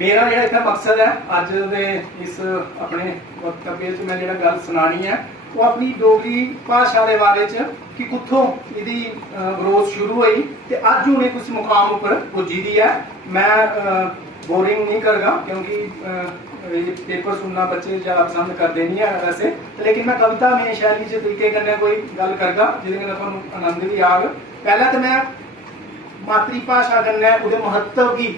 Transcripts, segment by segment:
मेरा जो इतना मकसद है अज दे इस अपने वक्तव्य च मैं जो गल सुनानी है वो अपनी डोगरी भाषा के बारे च कि कुत्थों इहदी ग्रोथ शुरू हुई तो अज हूँ कुछ मुकाम उपर पुजी दी है। मैं बोरिंग नहीं करगा क्योंकि पेपर सुनना बच्चे ज़्यादा पसंद करते नहीं है वैसे, लेकिन मैं कविता में शैली च तरीके कन्नै कोई गल करगा जिहदे कन्नै तुहानूं आनंद भी आग। पहला तो मैं मातृभाषा कन्नै उहदे महत्व की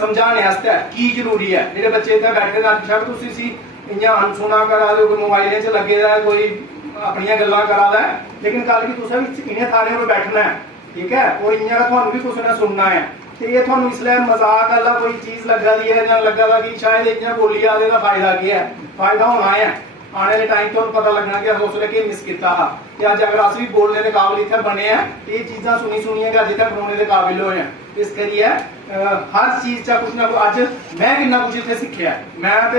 समझाने आस्ते की जरूरी है। जेडे बच्चे इत्थे बैठे दे बेशक तुसीं इसी इयां अनसुना करा दे, कोई मोबाइलें च लगे दा, कोई अपनियां गल्लां करा दा, लेकिन कल गी तुसें भी इन्हें थाह्रें पर बैठना है, ठीक है, और इयां तुहानूं भी कुसै ने सुनना है। तो ये तुहानूं इसलिए मजाक आह्ला कोई चीज़ लग्गा दी है जां लग्गा दा कि शायद इयां बोली जाए दा फायदा क्या है, फायदा होना है आने वाले टाइम तो पता लगना कि अस उसले केह् मिस कीता हा ते अज अगर अस भी बोलने के काबिल इत्थे बने हैं तो ये चीज़ां सुनी सुनिए अज इत्थे खड़ोने के काबिल होए हैं। इस करियै हर चीज़ चा कुछ ना कुछ अज मैं किन्ना कुछ इत्थे सिक्खिया। मैं तो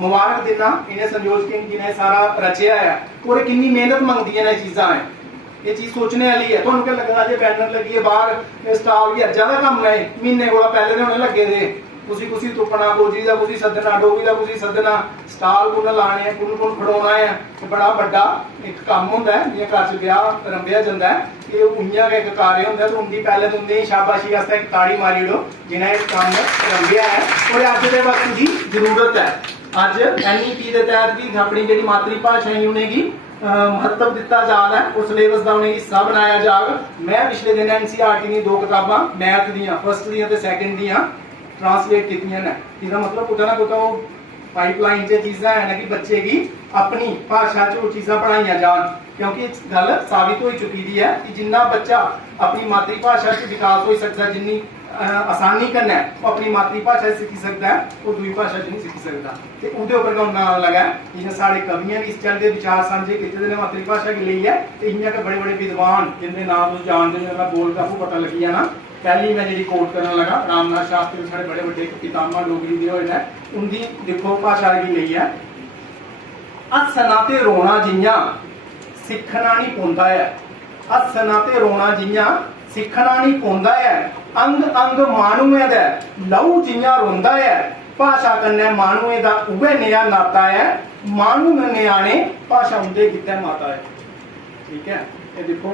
मुबारक दिना इन्हें संयोजकें जिन्हें सारा रचिया है और किन्नी मेहनत मंगदियां ने चीज़ां है। ये चीज़ सोचने वाली है। तुहानूं क्या लगदा जे बैनर लगी है बाहर स्टाल भी अज्जा दा कम्म है, महीने कोला पहले दे होने लगे दे, कुसी कुसी तुप्पना, गोजी दा कुसी सद्दना, डोगरी दा कुसी सद्दना, स्टाल कुन लाने, कुन खड़ोना है, बड़ा बड़ा एक कम्म होंदा है। जियां घर च ब्याह रंभेआ जंदा है कि उइयां गै इक कार्य होंदा है, तो उंदी पहले तो उंदी शाबाशी आस्तै एक ताड़ी मारी ओड़ो जिन्हें इस कम्म रंभेआ है और अज दे वक्त की जरूरत है। अज NEP के तहत भी अपनी जी मातृभाषा है उन्हेंगी महत्व दिता जा रहा है और सिलेबस का उन्हें हिस्सा बनाया जाएगा। मैं पिछले दिन NCERT दी 2 किताबां मैथ दियां फर्स्ट दियां ते सैकेंड दियां ट्रांसलेट कीतियां ने। इसका मतलब कुछ ना कुछ वो पाइपलाइन च चीज़ां है कि बच्चे की अपनी भाषा च वो चीज़ां पढ़ाइयां जान, क्योंकि गल साबित हो चुकी दी है कि जिन्ना बच्चा अपनी मातृभाषा च विकास हो सकता है, जिन्नी आसानी कन्नै वो अपनी मातृभाषा सीखी सकता है वो दूसरी भाषा च नहीं सीखी सकता। तो उहदे उपर गै नाम लगा जिन्हें साढ़े कवियां भी इस चाल्ली के विचार सांझे किए ने मातृभाषा की लेइयै। तो इयां के बड़े बड़े विद्वान जिनके नाम तुम जानते हो, मैं बोलता हूँ पता लगी जाना। पहली मैं जी कोट करने लगा रामनाथ शास्त्री साढ़े बड़े बड़े पितामह डोगरी के होए हैं, उनकी देखो भाषा की लेइयै हस्सना ते रोना जियां सिखना नहीं पौंदा है, हस्सना ते रोना जियां सिखना नहीं पौंदा है, अंग अंग मानुए दा लहू जियां रोंदा है, भाषा कन्नै मानुए दा उवे नेहा नाता है, मानू न्याणे भाषा उंदे गित्तै माता है। ठीक है, ये देखो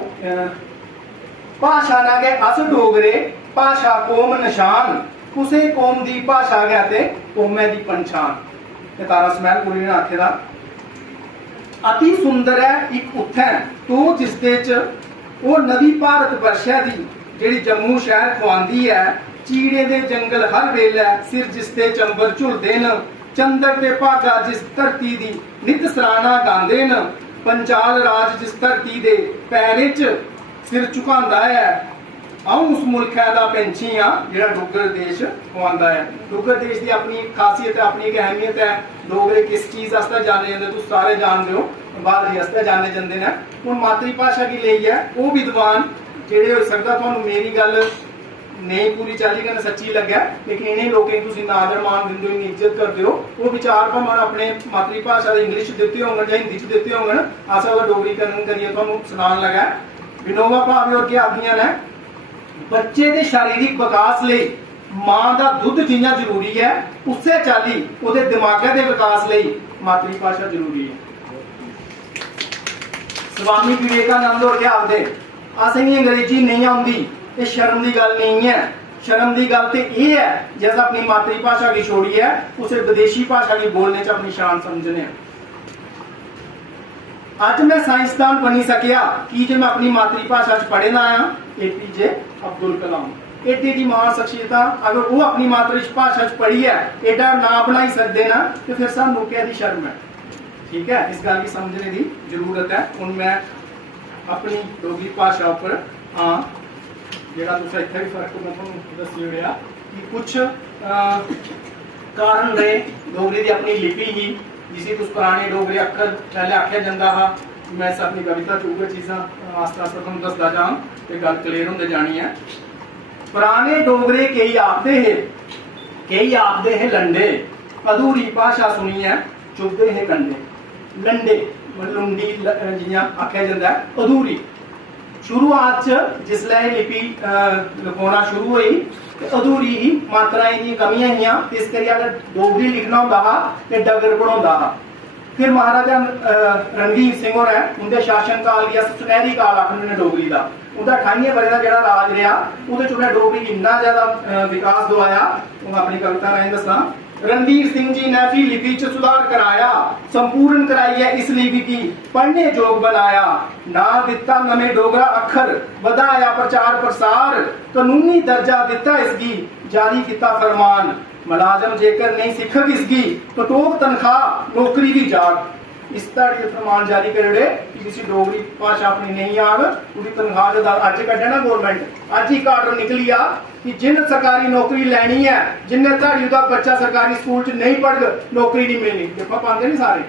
भाषा ना गै अस डोगरे, भाषा कौम निशान, कुसे कौम दी भाषा गै ते कौमै दी पंछान। ते तारा समैलपुरी ने आखे दा अति सुंदर है एक उत्थै तो जिसदे च वो नदी भारत वर्षा दी जेड़ी जम्मू शहर खुआंदी है, चीड़े दे जंगल हर वेले सिर जिसते चंबर झुलदे न, चंद्र ते भागा जिस धरती दी नित सराहना गांदे न, पंचाल राज जिस धरती दे पैरे च सिर झुकांदा है, आऊं उस मुल्कै दा पंछी हां जेड़ा डुग्गर देश खुआंदा है। डुग्गर देश की अपनी खासियत है, अपनी एक अहमियत है। डोगरे किस चीज़ आस्तै जाने जाते तुम सारे जानते हो, बहादरी आस्तै जाने जंदे ने। हुण मातृभाषा की लेइयै वो विद्वान जेड़े हो सकदा तुहानूं मेरी गल नहीं पूरी चाली कन्नै सच्ची लग्गै, लेकिन इन्हें लोगों की तुसीं आदर मान दिंदे हो, इन्नी इज्जत करदे हो, वो विचार भावें अपने मातृभाषा इंग्लिश दित्ते होङन जां हिंदी च दित्ते होङन, अस ओह्दा डोगरीकरण करियै तुहानूं सनान लगा। विनोबा भावे होर क्या आखदियां ने, बच्चे के शारीरिक विकास लई मां का दुध जिन्ना जरूरी है, उस्सै चाली उहदे दिमागे के विकास लई मातृभाषा जरूरी है। स्वामी विवेकानंद होर क्या आखदे, असेंगी अंग्रेजी नहीं आती, ये शर्म की गल नहीं है। शर्म की गल तो यह है जैसे अपनी मातृभाषा की छोड़ी है उसे विदेशी भाषा की बोलने च अपनी शान समझने। अज मैं साइंसदान बनी सकिया कि जो मैं अपनी मातृभाषा च पढ़े ना आया। APJ अब्दुल कलाम एडी महान शख्सियत, अगर वो अपनी मातृभाषा च पढ़ी है एडा ना बनाई सकते ना, तो फिर सानू क्या दी शर्म है। ठीक है, इस गल की समझने की जरूरत है। हुण मैं अपनी डोगरी भाषा उपर हाँ जेड़ा तुसा इत्थे भी फर्क मैं तुहानूं दस्सी ओड़िया कि कुछ कारण रहे। डोगरी की अपनी लिपि ही जिसी तुस पुराने डोगरी अक्खर पहले आख्या जाता हा। मैं इस अपनी कविता च उ'ऐ चीज़ां आस्ता आस्ता तुहानूं दसदा जां ते गल क्लीयर होंदे जानी है। पुराने डोगरे कई आखदे हे लंडे, अधूरी भाषा सुनिए चुभदे हे कंडे। लंडे लुंडी जियां आख्या जाता है, अधूरी। शुरुआत च जिसलै लिपि लिखोना शुरू हुई अधूरी ही मात्राएं दी कमियां हियां, इस करियै अगर डोगरी लिखना होंदा हा ते डगर पढ़ाउंदा हा। फिर महाराजा रणवीर सिंह होर है उनके शासन काल गी अस सुनहरी काल आखने ने डोगरी का। उनका 28 बरे का जो राज रहा वो उन्हें डोगरी इन्ना ज्यादा विकास दवाया, अपनी कविता राहें दसा। रणवीर सिंह जी ने भी लिपि च सुधार कराया, संपूर्ण कराई है इस लिपि की पढ़ने जोग बनाया। ना दिता नवे डोगरा अखर, बढ़ाया प्रचार प्रसार, कानूनी दर्जा दिता इसकी, जारी किता फरमान। मुलाजम जेकर नहीं सिखक इसकी, कटोक तनख्वाह नौकरी भी जाग। इस तरह फरमान जारी करे कि किसी डोगरी भाषा अपनी नहीं आग उसकी तनख्वाह जो अज कड्ढे ना गौरमेंट, अज ही आर्डर निकली आ कि जिन सरकारी नौकरी लैनी है, जिन्हें ध्याड़ी का बच्चा सरकारी स्कूल च नहीं पढ़ नौकरी नहीं मिलनी। देखो पाते नहीं सारे,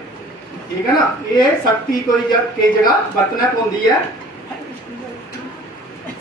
ठीक है ना। ये सख्ती कोई कई जगह बरतना पौंदी है।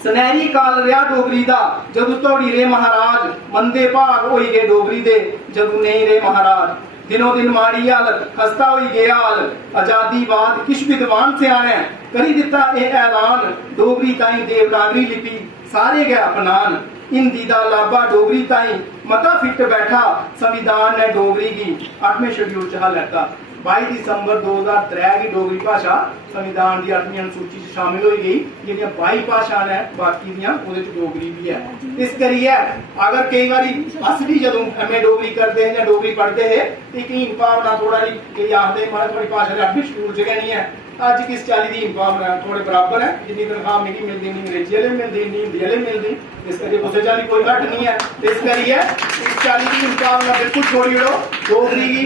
सुनहरी काल रहा डोगरी दा, जदों धौड़ी रे महाराज, मंदे भाग होई गए डोगरी दे जदों नहीं रे महाराज। दिनों दिन माड़ी हालत, खस्ता होई गया हाल, आजादी बाद किश विद्वान सियाने करी दिता ए ऐलान, डोगरी ताई देवनागरी लिपि सारे गए अपनान। हिंदी दा लाभा डोगरी ताई मता फिट बैठा, संविधान ने डोगरी की 8वें शेड्यूल च हल लैता। 22 दिसंबर 2003 की डोगरी भाषा संविधान की 8वीं अनुसूची च शामिल हो गई। जेह्ड़ियां 22 भाषा ने बाकी दियां ओहदे च डोगरी भी है। इस करियै अगर कई बारी अस भी जदों एमए डोगरी करते हैं या डोगरी पढ़ते हैं तो एक हीन भावना थोड़ा जी कई आखदे महाराज थोड़ी भाषा दे अपने स्कूल च गै नहीं है। अज किस चाली की हीन भावना थोड़े बराबर है, जिन्नी तनख्वाह मिगी मिलती नहीं अंग्रेजी वाले मिलती नहीं हिंदी वाले मिलती, इस करके कुछ चाली कोई घट नहीं है। इस करियै इस चाली की हीन भावना बिल्कुल छोड़ी ओड़ो। डोगरी की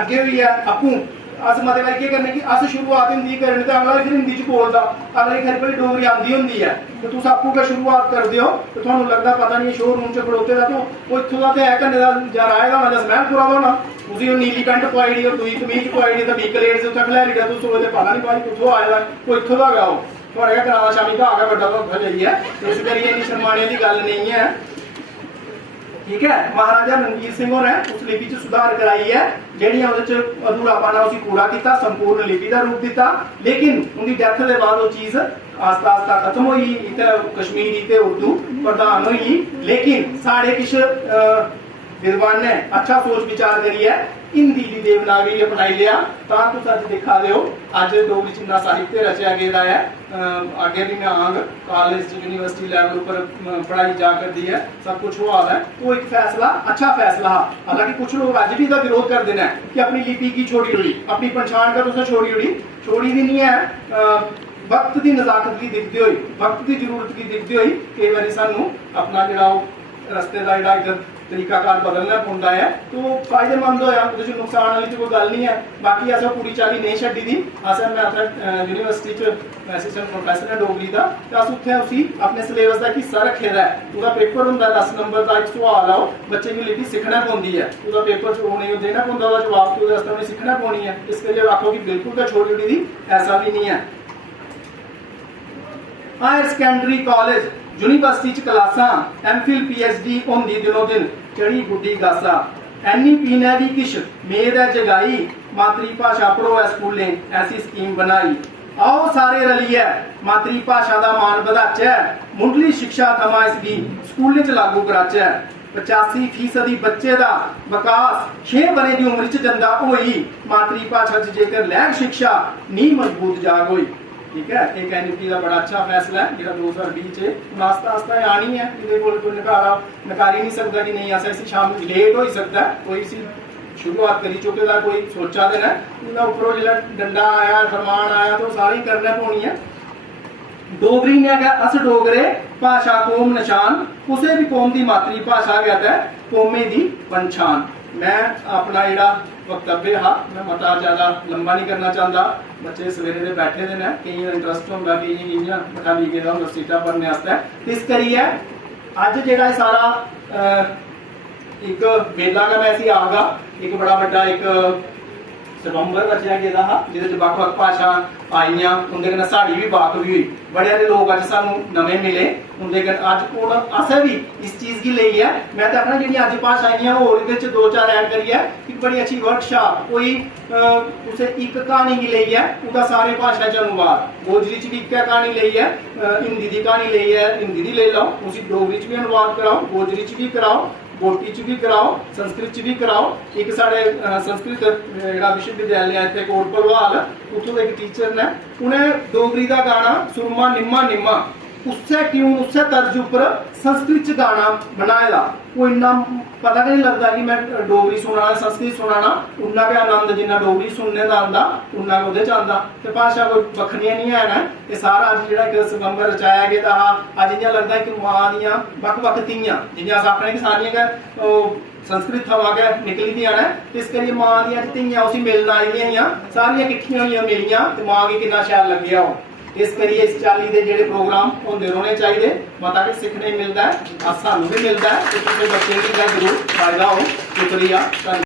अगे हुई है अप्पू अस मतलब केह् करने कि अस शुरुआत हिंदी करने ते अगला फिर हिंदी च बोलदा, अगले खरी भली डोगरी आंदी होंदी है ते तुस आपूं गै शुरुआत करदे हो ते तुहानूं लगदा पता नहीं शोरूम च खड़ोते दा तो ओह इत्थों दा ते है कन्नै दा जरा आएगा मतलब समैलपुरा दा होना, उसी ओह नीली पैंट पाई दी और दूई कमीज पाई दी ते बीकलेट से उत्थै खलैरी दा तुस सोचदे पता नहीं भाई कुत्थों आए दा, कोई इत्थों दा गै ओह थुआढ़े गै ग्रां दा शामी घाह गै बड्डा उत्थै जाइयै। इस करियै इन्नी शर्माने दी गल्ल नहीं है, ठीक है। महाराजा रणवीर सिंह होरें उस लिपि च सुधार कराई है, जेहड़ियां ओहदे च अधूरापन उसी पूरा किया, संपूर्ण लिपि का रूप दिता। लेकिन उनकी डेथ के बाद वो चीज आस्ता आस्ता खत्म हुई, इतने कश्मीरी ते उर्दू प्रधान हुई। लेकिन साढ़े किश विद्वान ने अच्छा सोच विचार करिए हिंदी की देवनागरी अपनाई लिया, तां तुस अज दिखा दे हो अज डोगरी च इन्ना साहित्य रचया गेदा है। आगे भी मैं आंग कॉलेज यूनिवर्सिटी लैवल पर पढ़ाई जा करती है, सब कुछ हुआ है। वो एक फैसला अच्छा फैसला, हालांकि कुछ लोग अज भी इसका विरोध करते हैं कि अपनी लिपि की छोड़ी हुई, अपनी पहचान का तुसें छोड़ी भी नहीं है। वक्त की नजाकत की दिखते हुए, वक्त की जरूरत की दिखते हुए कई बार सानू अपना जो रस्ते का जो तरीकाकार बदलना पौंदा है, तो फायदेमंद होया, उसमें नुकसान वाली तो कोई गल नहीं है। बाकी अस पूरी चाली नहीं छड्डी दी, अस मैं अपने यूनिवर्सिटी च असिस्टेंट प्रोफेसर है डोगरी का, अस उत्थे उसी अपने सिलेबस का एक हिस्सा रखे दा है। उसका पेपर होंदा 10 नंबर का, एक सवाल आओ बच्चे की लिपि सीखना पौंदी है, उसका पेपर च नहीं देना पौंदा, उसका जवाब तो उसदे उन्हें सीखना पौनी है। इस करियै आखो कि बिल्कुल तो छोड़ी छोड़ी दी, ऐसा भी नहीं है। हायर सेकेंडरी कॉलेज यूनिवर्सिटी च क्लासां एमफिल पीएचडी होंदी दिनों दिन चढ़ी गुड्डी गासा। एनईपी ने भी किश मेद है जगाई, मातृभाषा पढ़ो है स्कूलें ऐसी स्कीम बनाई। आओ सारे रलिए मातृभाषा का मान बधाचै, मुंडली शिक्षा थमां इसकी स्कूलें च लागू कराचै। 85% बच्चे का विकास 6 बरे की उम्र च जंदा होई, मातृभाषा च जेकर लैग शिक्षा नी मजबूत जाग होई। ठीक है, एक एनईपी का बड़ा अच्छा फैसला है जो 2020 आस्ता आस्ता आनी है। कोई नकार ही नहीं सकता कि नहीं ऐसा इसी शामिल लेट हो सकता है, कोई इसी शुरुआत करी चुके दा, कोई सोचा देना उपरों जो डंडा आया फरमान आया तो सारी करना पौनी है। डोगरी ने आखेआ अस डोगरे भाषा कौम निशान, कुसै भी कौम की मातृभाषा कहता है कौमे की पंछान। मैं अपना जो वक्तव्य हा मैं मता ज्यादा लंबा नहीं करना चाहता, बच्चे सवेरे दे बैठे दे ने, कई इंटरस्ट होंदा कई इयां बैठा ली गेदा होंदा सीटां भरने आस्तै। इस करियै अज जेहड़ा सारा एक बेला का मैं इसी आगा एक बड़ा बड़ा एक स्वयंवर रचया गेदा हा जिहदे च बक्ख-बक्ख भाषा आईयां उंदे कन्नै साडी भी बात भी हुई बड़े सारे लोग अज सानू नमें मिले उंदे कन्नै अज हुण असें भी इस चीज गी लेइयै मैं ते आखना जेहड़ी अज भाषा आईयां होर इहदे च दो चार ऐड करियै एक बड़ी अच्छी वर्कशॉप कोई कुसै इक कहानी गी लेइयै ओह्दा सारे भाषा च अनुवाद गोजरी च भी इक्कै कहानी लेइयै हिंदी दी कहानी लेइयै हिंदी दी लेई लाओ उसी डोगरी च भी अनुवाद कराओ गोजरी च भी कराओ बोटी च भी कराओ संस्कृत च भी कराओ एक साढ़े संस्कृत जेहड़ा विश्वविद्यालय इत्थे कोट भलवाल उत्थों दे एक टीचर ने उन्हें डोगरी दा गाना सुरमा निम्मा निम्मा उस्सै ट्यून उस्सै तर्ज उप्पर संस्कृत च गाना बनाए दा वो इन्ना पता नहीं लगता कि मैं डोगरी सुना संस्कृत सुनाना उन्ना गै आनंद जिन्ना डोगरी सुनने दा आंदा उन्ना गै ओह्दे च आंदा ते भाषा कोई बक्खरियां नहीं है ना ये सारा अज जेहड़ा इक संगम रचाया गेदा हा अज इ'यां लगदा कि मां दियां बक्ख-बक्ख धीयां जि'यां अस आखने कि सारियां गै संस्कृत थमां गै निकली दियां न इस करियै मां दियां धीयां उसी मिलन आई दियां हियां सारियां किट्ठियां होइयां मिलियां ते मां गी किन्ना शैल लग्गेआ ओह् इस करिए इस चाली के जेडे प्रोग्राम होंदे रौहने चाहिए मता कि सीखने मिलता है सानू भी मिलता है तो बच्चे भी जरूर फायदा हो शुक्रिया।